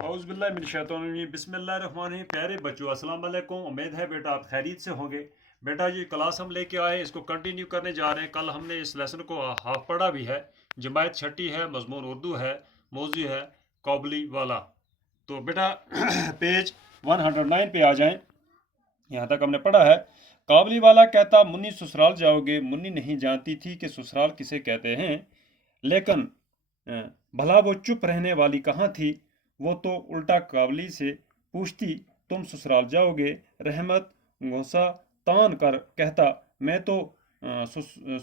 اعوذ باللہ من الشیطان الرجیم بسم اللہ الرحمن الرحیم۔ پیارے بچوں السلام علیکم، امید ہے بیٹا آپ خیریت سے ہوں گے۔ بیٹا یہ کلاس ہم لے کے آئے، اس کو کنٹینیو کرنے جا رہے ہیں۔ کل ہم نے اس لیسن کو ہاف پڑھا بھی ہے، جماعت چھٹی ہے، مضمون اردو ہے، موضوع ہے قابلی والا۔ تو بیٹا پیج 109 پہ آ جائیں، یہاں تک ہم نے پڑھا ہے۔ قابلی والا کہتا منی سسرال جاؤ گے، منی نہیں جانتی تھی کہ سسرال کسے کہتے ہیں، لیکن بھلا وہ چپ رہنے والی کہاں تھی، وہ تو الٹا قابلی سے پوچھتی تم سسرال جاؤ گے۔ رحمت غصہ تان کر کہتا میں تو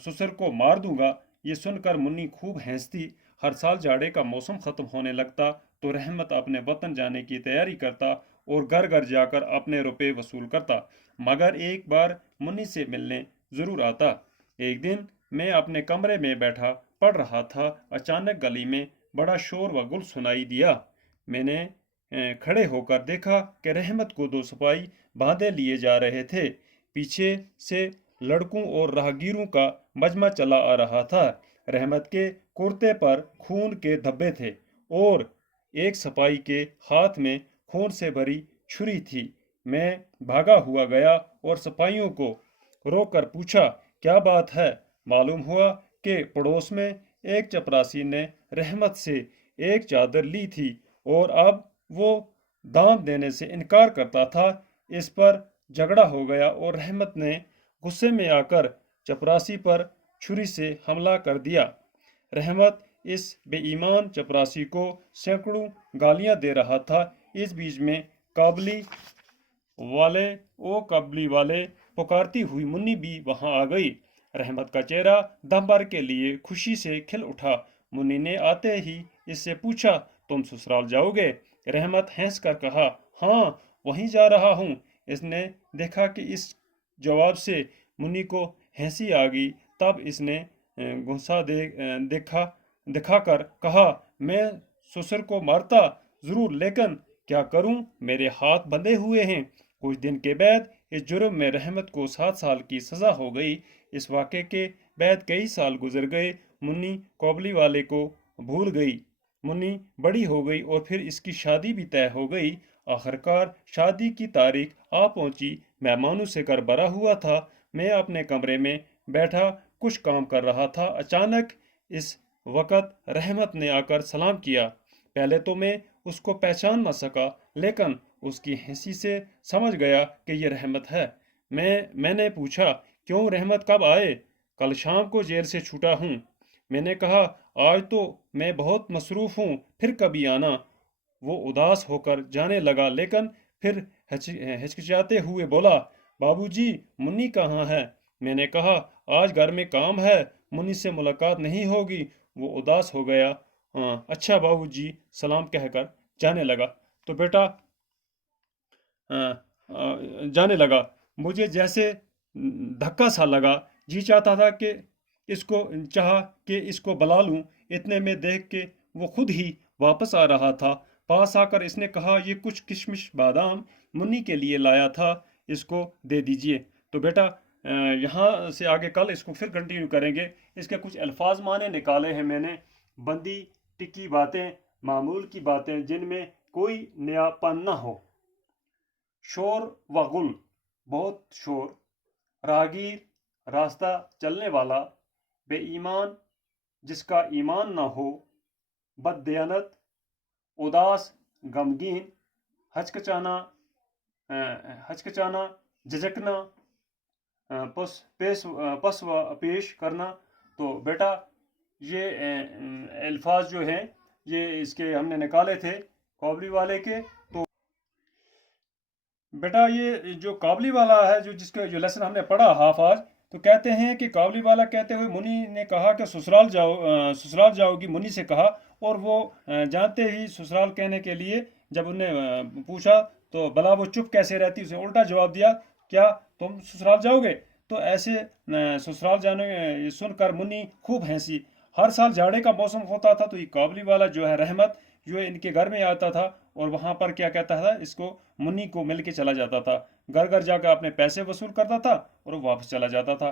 سسر کو مار دوں گا۔ یہ سن کر منی خوب ہنستی۔ ہر سال جاڑے کا موسم ختم ہونے لگتا تو رحمت اپنے وطن جانے کی تیاری کرتا اور گھر گھر جا کر اپنے روپے وصول کرتا، مگر ایک بار منی سے ملنے ضرور آتا۔ ایک دن میں اپنے کمرے میں بیٹھا پڑھ رہا تھا، اچانک گلی میں بڑا شور و گل سنائی دیا۔ میں نے کھڑے ہو کر دیکھا کہ رحمت کو دو سپاہی باندھے لیے جا رہے تھے۔ پیچھے سے لڑکوں اور راہگیروں کا مجمع چلا آ رہا تھا۔ رحمت کے کرتے پر خون کے دھبے تھے اور ایک سپاہی کے ہاتھ میں خون سے بھری چھری تھی۔ میں بھاگا ہوا گیا اور سپاہیوں کو روک کر پوچھا کیا بات ہے۔ معلوم ہوا کہ پڑوس میں ایک چپراسی نے رحمت سے ایک چادر لی تھی اور اب وہ دام دینے سے انکار کرتا تھا۔ اس پر جھگڑا ہو گیا اور رحمت نے غصے میں آ کر چپراسی پر چھری سے حملہ کر دیا۔ رحمت اس بے ایمان چپراسی کو سینکڑوں گالیاں دے رہا تھا۔ اس بیچ میں قابلی والے پکارتی ہوئی منی بھی وہاں آ گئی۔ رحمت کا چہرہ دم بھر کے لیے خوشی سے کھل اٹھا۔ منی نے آتے ہی اس سے پوچھا تم سسرال جاؤ گے؟ رحمت ہنس کر کہا ہاں وہیں جا رہا ہوں۔ اس نے دیکھا کہ اس جواب سے منی کو ہنسی آ گئی، تب اس نے غصہ دکھا کر کہا میں سسر کو مارتا ضرور، لیکن کیا کروں، میرے ہاتھ بندھے ہوئے ہیں۔ کچھ دن کے بعد اس جرم میں رحمت کو 7 سال کی سزا ہو گئی۔ اس واقعے کے بعد کئی سال گزر گئے۔ منی قابلی والے کو بھول گئی۔ منی بڑی ہو گئی اور پھر اس کی شادی بھی طے ہو گئی۔ آخرکار شادی کی تاریخ آ پہنچی۔ مہمانوں سے گھر بھرا ہوا تھا۔ میں اپنے کمرے میں بیٹھا کچھ کام کر رہا تھا۔ اچانک اس وقت رحمت نے آ کر سلام کیا۔ پہلے تو میں اس کو پہچان نہ سکا، لیکن اس کی ہنسی سے سمجھ گیا کہ یہ رحمت ہے۔ میں نے پوچھا کیوں رحمت کب آئے؟ کل شام کو جیل سے چھوٹا ہوں۔ میں نے کہا آج تو میں بہت مصروف ہوں، پھر کبھی آنا۔ وہ اداس ہو کر جانے لگا، لیکن پھر ہچکچاتے ہوئے بولا بابو جی منی کہاں ہے؟ میں نے کہا آج گھر میں کام ہے، منی سے ملاقات نہیں ہوگی۔ وہ اداس ہو گیا۔ اچھا بابو جی سلام کہہ کر جانے لگا۔ تو بیٹا جانے لگا، مجھے جیسے دھکا سا لگا، جی چاہتا تھا کہ اس کو بلا لوں۔ اتنے میں دیکھ کے وہ خود ہی واپس آ رہا تھا۔ پاس آ کر اس نے کہا یہ کچھ کشمش بادام منی کے لیے لایا تھا، اس کو دے دیجئے۔ تو بیٹا یہاں سے آگے کل اس کو پھر کنٹینیو کریں گے۔ اس کے کچھ الفاظ معنی نکالے ہیں میں نے۔ بندی ٹکی باتیں، معمول کی باتیں جن میں کوئی نیا پن نہ ہو۔ شور و غل، بہت شور۔ راہگیر، راستہ چلنے والا۔ بے ایمان، جس کا ایمان نہ ہو۔ بد دیانت، اداس، غمگین۔ ہچکچانا، جھجکنا، پس و پیش کرنا۔ تو بیٹا یہ الفاظ جو ہیں یہ اس کے ہم نے نکالے تھے قابلی والے کے۔ تو بیٹا یہ جو قابلی والا ہے جو لیسن ہم نے پڑھا ہاف آج، تو کہتے ہیں کہ قابلی والا کہتے ہوئے منی نے کہا کہ سسرال جاؤ گی، منی سے کہا، اور وہ جانتے ہی سسرال کہنے کے لیے جب انہیں پوچھا تو بلا وہ چپ کیسے رہتی، اسے الٹا جواب دیا کیا تم سسرال جاؤ گے؟ تو ایسے سسرال جانے سن کر منی خوب ہنسی۔ ہر سال جاڑے کا موسم ہوتا تھا تو یہ قابلی والا جو ہے رحمت جو ان کے گھر میں آتا تھا اور وہاں پر کیا کہتا تھا، اس کو منی کو مل کے چلا جاتا تھا، گھر گھر جا کر اپنے پیسے وصول کرتا تھا اور واپس چلا جاتا تھا۔